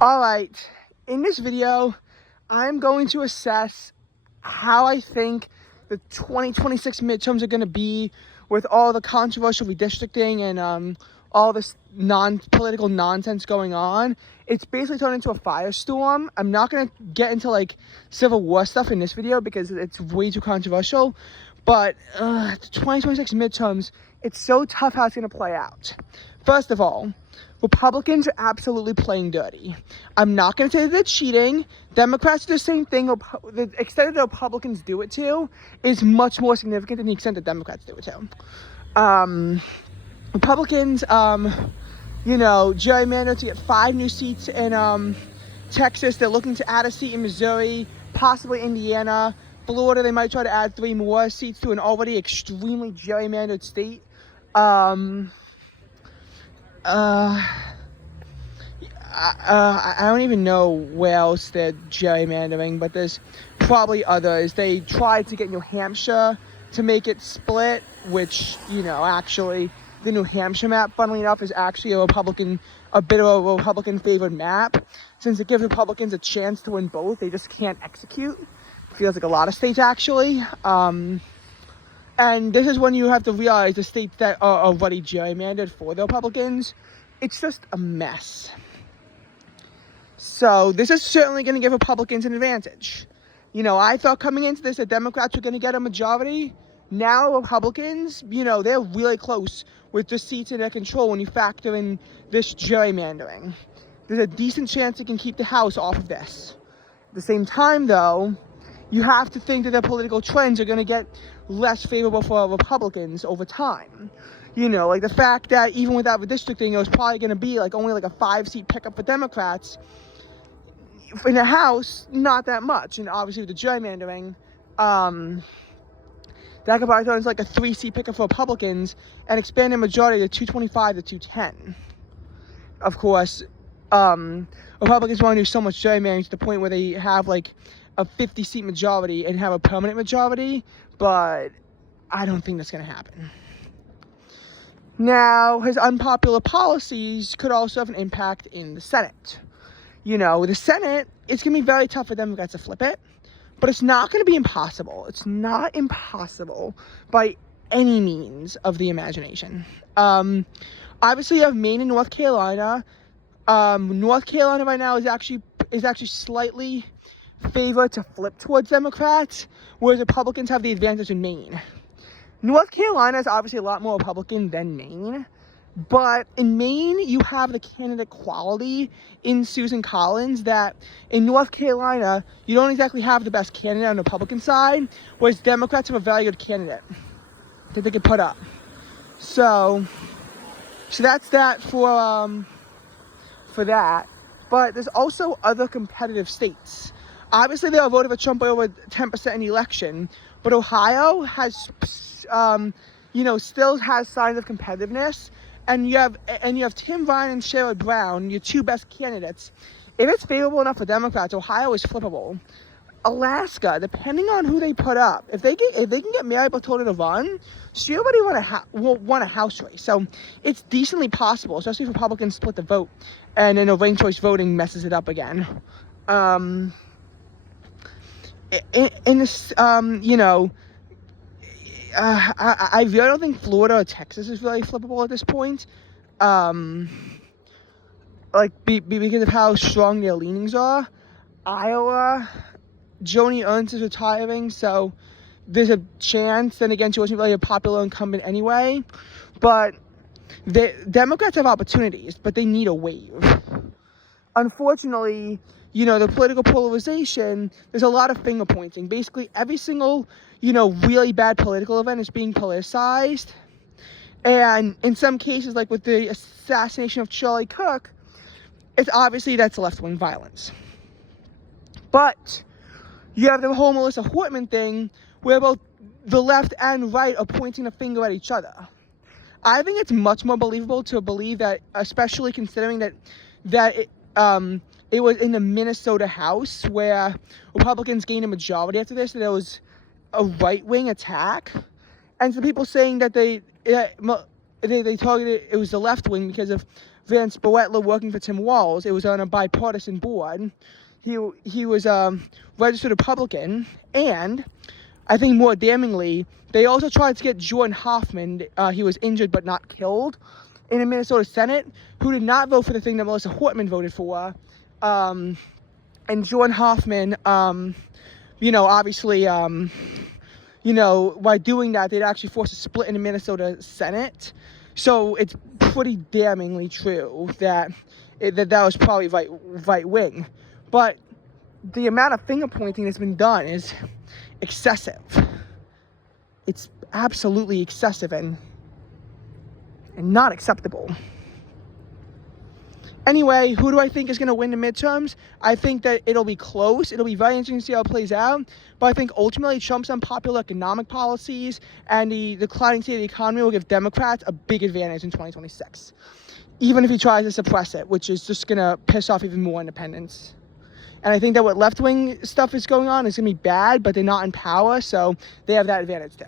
All right, in this video, I'm going to assess how I think the 2026 midterms are going to be with all the controversial redistricting and all this political nonsense going on. It's basically turned into a firestorm. I'm not going to get into like Civil War stuff in this video because it's way too controversial. But the 2026 midterms, it's so tough how it's going to play out. First of all, Republicans are absolutely playing dirty. I'm not going to say that they're cheating. Democrats do the same thing. The extent that the Republicans do it to is much more significant than the extent that Democrats do it to. Republicans, gerrymandered to get 5 new seats in Texas. They're looking to add a seat in Missouri, possibly Indiana. Florida, they might try to add 3 more seats to an already extremely gerrymandered state. I don't even know where else they're gerrymandering, but there's probably others. They tried to get New Hampshire to make it split, which, actually, the New Hampshire map, funnily enough, is actually a bit of a Republican-favored map. Since it gives Republicans a chance to win both, they just can't execute. Feels like a lot of states, actually. And this is when you have to realize the states that are already gerrymandered for the Republicans, it's just a mess. So this is certainly going to give Republicans an advantage. I thought coming into this that Democrats were going to get a majority. Now Republicans, they're really close with the seats in their control when you factor in this gerrymandering. There's a decent chance they can keep the House off of this. At the same time, though, you have to think that their political trends are going to get less favorable for Republicans over time. Like the fact that even without redistricting, it was probably going to be only a 5-seat pickup for Democrats. In the House, not that much. And obviously with the gerrymandering, that could probably turn into a 3-seat pickup for Republicans and expand their majority to 225 to 210. Of course, Republicans want to do so much gerrymandering to the point where they have a 50-seat majority and have a permanent majority, but I don't think that's going to happen. Now, his unpopular policies could also have an impact in the Senate. The Senate, it's going to be very tough for Democrats to flip it, but it's not going to be impossible. It's not impossible by any means of the imagination. Obviously, you have Maine and North Carolina. North Carolina right now is actually slightly favored to flip towards Democrats, whereas Republicans have the advantage in Maine. North Carolina is obviously a lot more Republican than Maine, but in Maine, you have the candidate quality in Susan Collins that in North Carolina, you don't exactly have the best candidate on the Republican side, whereas Democrats have a very good candidate that they can put up. So that's that for that. But there's also other competitive states. Obviously, they all voted for Trump by over 10% in the election, but Ohio has, still has signs of competitiveness. And you have Tim Ryan and Sherrod Brown, your 2 best candidates. If it's favorable enough for Democrats, Ohio is flippable. Alaska, depending on who they put up, if they can get Mary Bartola to run, she already won a House race. So it's decently possible, especially if Republicans split the vote, and then ranked choice voting messes it up again. In this, I really don't think Florida or Texas is really flippable at this point. Because of how strong their leanings are. Iowa, Joni Ernst is retiring, so there's a chance. Then again, she wasn't really a popular incumbent anyway. But the Democrats have opportunities, but they need a wave. Unfortunately, the political polarization, there's a lot of finger pointing. Basically, every single, really bad political event is being politicized. And in some cases, like with the assassination of Charlie Kirk, it's obviously that's left-wing violence. But you have the whole Melissa Hortman thing where both the left and right are pointing a finger at each other. I think it's much more believable to believe that, especially considering that it was in the Minnesota House where Republicans gained a majority after this, that there was a right-wing attack. And some people saying that they targeted, it was the left wing because of Vance Boetler working for Tim Walz. It was on a bipartisan board. He was a registered Republican, and I think more damningly, they also tried to get Jordan Hoffman, he was injured but not killed, in the Minnesota Senate, who did not vote for the thing that Melissa Hortman voted for. And Jordan Hoffman, obviously, by doing that, they'd actually force a split in the Minnesota Senate. So it's pretty damningly true that was probably right wing. But the amount of finger pointing that's been done is excessive. It's absolutely excessive and not acceptable. Anyway, who do I think is going to win the midterms? I think that it'll be close. It'll be very interesting to see how it plays out. But I think ultimately Trump's unpopular economic policies and the declining state of the economy will give Democrats a big advantage in 2026. Even if he tries to suppress it, which is just going to piss off even more independents. And I think that what left-wing stuff is going on is going to be bad, but they're not in power, so they have that advantage too.